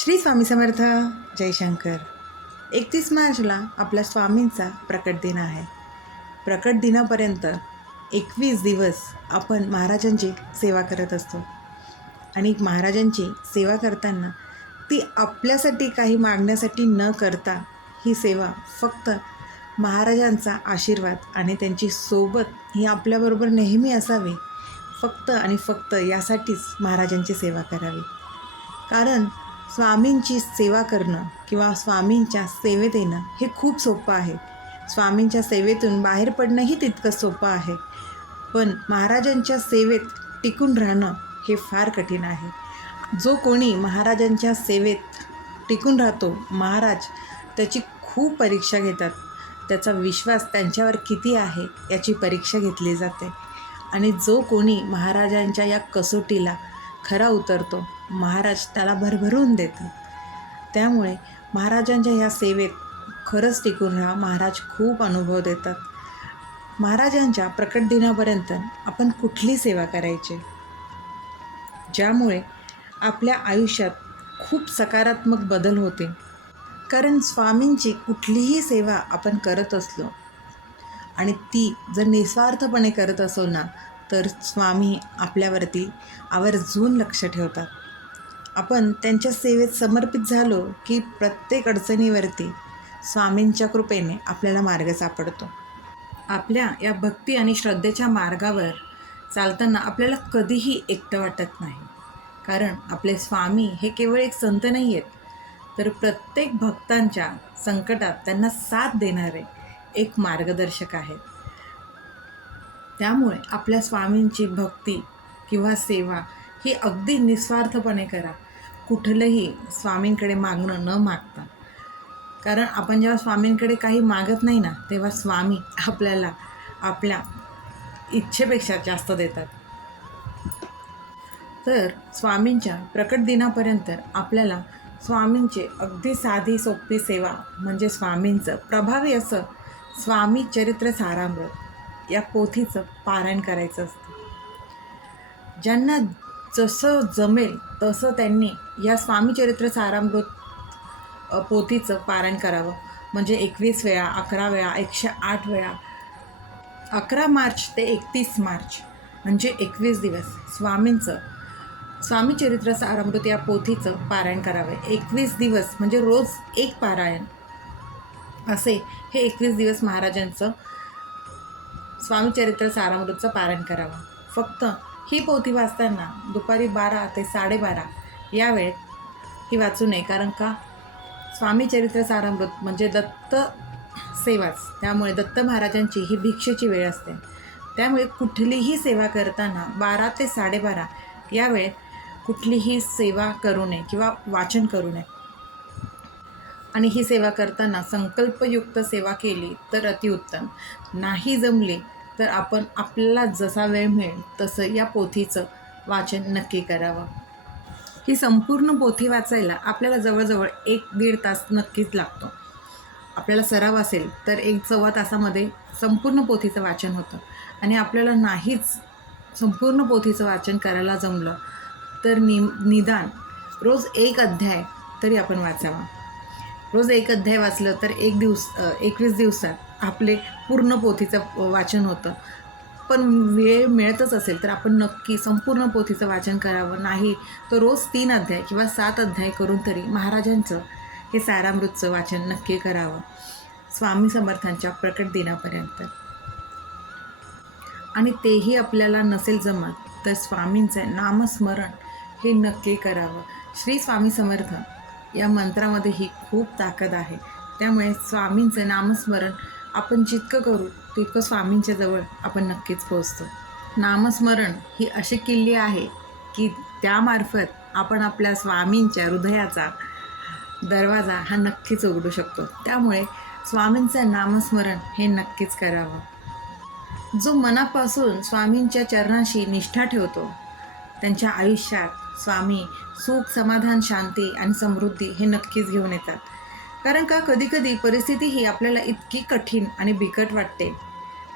श्री स्वामी समर्थ जयशंकर एकतीस मार्चला आपल्या स्वामींचा प्रकट दिन आहे. प्रकट दिनापर्यंत एकवीस दिवस आपण महाराजांची सेवा करत असतो. आणि महाराजांची सेवा करताना ती आपल्यासाठी काही मागण्यासाठी न करता ही सेवा फक्त महाराजांचा आशीर्वाद आणि त्यांची सोबत ही आपल्याबरोबर नेहमी असावी. फक्त आणि फक्त यासाठीच महाराजांची सेवा करावी. कारण स्वामींची सेवा करणं किंवा स्वामींच्या सेवेत येणं हे खूप सोपं आहे. स्वामींच्या सेवेतून बाहेर पडणंही तितकं सोपं आहे. पण महाराजांच्या सेवेत टिकून राहणं हे फार कठीण आहे. जो कोणी महाराजांच्या सेवेत टिकून राहतो महाराज त्याची खूप परीक्षा घेतात. त्याचा विश्वास त्यांच्यावर किती आहे याची परीक्षा घेतली जाते. आणि जो कोणी महाराजांच्या या कसोटीला खरा उतरतो. महाराज त्याला भरभरून देतात त्यामुळे महाराजांच्या ह्या सेवेत खरंच टिकून राहा. महाराज खूप अनुभव देतात. महाराजांच्या प्रकट दिनापर्यंत आपण कुठली सेवा करायची? ज्यामुळे आपल्या आयुष्यात खूप सकारात्मक बदल होते. कारण स्वामींची कुठलीही सेवा आपण करत असलो आणि ती जर निस्वार्थपणे करत असो ना तर स्वामी आपल्यावरती आवर्जून लक्ष ठेवतात. आपण त्यांच्या सेवेत समर्पित झालो की प्रत्येक अडचणीवरती स्वामींच्या कृपेने आपल्याला मार्ग सापडतो. आपल्या या भक्ती आणि श्रद्धेच्या मार्गावर चालताना आपल्याला कधीही एकटं वाटत नाही. कारण आपले स्वामी हे केवळ एक संत नाही आहेत तर प्रत्येक भक्तांच्या संकटात त्यांना साथ देणारे एक मार्गदर्शक आहेत. त्यामुळे आपल्या स्वामींची भक्ती किंवा सेवा ही अगदी निस्वार्थपणे करा. कुठलंही स्वामींकडे मागणं न मागता. कारण आपण जेव्हा स्वामींकडे काही मागत नाही ना तेव्हा स्वामी आपल्याला आपल्या इच्छेपेक्षा जास्त देतात. तर स्वामींच्या प्रकट दिनापर्यंत आपल्याला स्वामींचे अगदी साधी सोपी सेवा म्हणजे स्वामींचं प्रभावी असं स्वामी चरित्र सारामृत या पोथीचं पारायण करायचं असतं. ज्यांना जसं जमेल तसं त्यांनी या स्वामी चरित्र सारामृत पोथीचं पारायण करावं. म्हणजे एकवीस वेळा अकरा वेळा एकशे आठ वेळा. अकरा मार्च ते एकतीस मार्च म्हणजे एकवीस दिवस स्वामींचं स्वामी चरित्र सारामृत या पोथीचं पारायण करावे. एकवीस दिवस म्हणजे रोज एक पारायण. असे हे एकवीस दिवस महाराजांचं स्वामीचरित्र सारामृतचं पारण करावं. फक्त ही पोथी वाचताना दुपारी बारा ते साडेबारा या वेळेत ही वाचू नये. कारण का? स्वामीचरित्र सारामृत म्हणजे दत्त सेवाच. त्यामुळे दत्त महाराजांची ही भिक्षेची वेळ असते. त्यामुळे कुठलीही सेवा करताना बारा ते साडेबारा या वेळेत कुठलीही सेवा करू नये किंवा वाचन करू नये. आणि ही सेवा करताना संकल्पयुक्त सेवा केली तर अतिउत्तम. नाही जमली तर आपण आपल्याला जसा वेळ मिळेल तसं या पोथीचं वाचन नक्की करावं. ही संपूर्ण पोथी वाचायला आपल्याला जवळजवळ एक दीड तास नक्कीच लागतो. आपल्याला सराव असेल तर एक चव्वा तासामध्ये संपूर्ण पोथीचं वाचन होतं. आणि आपल्याला नाहीच संपूर्ण पोथीचं वाचन करायला जमलं तर नि निदान रोज एक अध्याय तरी आपण वाचावा. रोज एक अध्याय वाचलं तर एक दिवस एकवीस दिवसात आपले पूर्ण पोथीचं वाचन होतं. पण वेळ मिळतच असेल तर आपण नक्की संपूर्ण पोथीचं वाचन करावं. नाही तर रोज तीन अध्याय किंवा सात अध्याय करून तरी महाराजांचं हे सारामृतचं वाचन नक्की करावं. स्वामी समर्थांच्या प्रकट दिनापर्यंत. आणि तेही आपल्याला नसेल जमत तर स्वामींचं नामस्मरण हे नक्की करावं. श्री स्वामी समर्थ या मंत्रामध्ये ही खूप ताकद आहे. त्यामुळे स्वामींचं नामस्मरण आपण जितकं करू तितकं स्वामींच्या जवळ आपण नक्कीच पोचतो नामस्मरण ही अशी किल्ली आहे की त्यामार्फत आपण आपल्या स्वामींच्या हृदयाचा दरवाजा हा नक्कीच उघडू शकतो. त्यामुळे स्वामींचं नामस्मरण हे नक्कीच करावं. जो मनापासून स्वामींच्या चरणाशी निष्ठा ठेवतो त्यांच्या आयुष्यात स्वामी सुख समाधान शांती आणि समृद्धी हे नक्कीच घेऊन येतात. कारण का कधीकधी परिस्थिती ही आपल्याला इतकी कठीण आणि बिकट वाटते.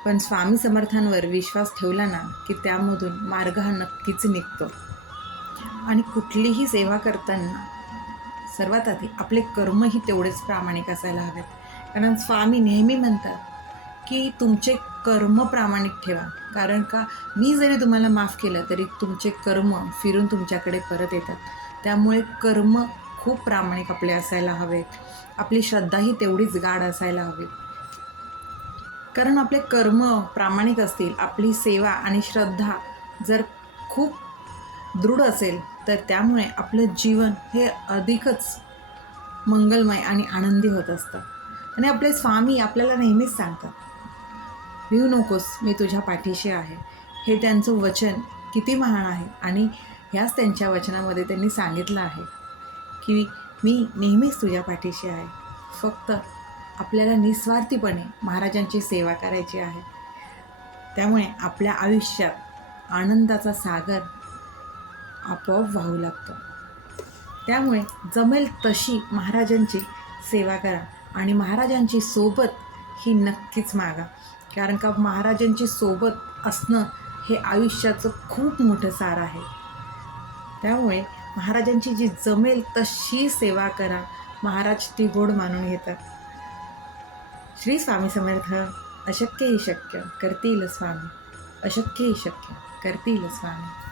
पण स्वामी समर्थांवर विश्वास ठेवला ना की त्यामधून मार्ग हा नक्कीच निघतो. आणि कुठलीही सेवा करताना सर्वात आधी आपले कर्मही तेवढेच प्रामाणिक असायला हवेत. कारण स्वामी नेहमी म्हणतात की तुमचे कर्म प्रामाणिक ठेवा. कारण का मी जरी तुम्हाला माफ केलं तरी तुमचे कर्म फिरून तुमच्याकडे परत येतात. त्यामुळे कर्म खूप प्रामाणिक आपले असायला हवेत. आपली श्रद्धाही तेवढीच गाढ असायला हवी. कारण आपले कर्म प्रामाणिक असतील आपली सेवा आणि श्रद्धा जर खूप दृढ असेल तर त्यामुळे आपलं जीवन हे अधिकच मंगलमय आणि आनंदी होत असतं. आणि आपले स्वामी आपल्याला नेहमीच सांगतात. भिऊ नकोस मी तुझ्या पाठीशी आहे. हे त्यांचं वचन किती महान आहे आणि ह्याच त्यांच्या वचनामध्ये त्यांनी सांगितलं आहे की मी नेहमीच तुझ्या पाठीशी आहे. फक्त आपल्याला निस्वार्थीपणे महाराजांची सेवा करायची आहे. त्यामुळे आपल्या आयुष्यात आनंदाचा सागर आपोआप वाहू लागतो. त्यामुळे जमेल तशी महाराजांची सेवा करा आणि महाराजांची सोबत ही नक्कीच मागा. कारण का महाराजांची सोबत असणं हे आयुष्याचं खूप मोठं सार आहे. त्यामुळे महाराजांची जी जमेल तशी सेवा करा महाराज ती गोड मानून घेतात. श्री स्वामी समर्थ अशक्यही शक्य करतील स्वामी. अशक्यही शक्य करतील स्वामी.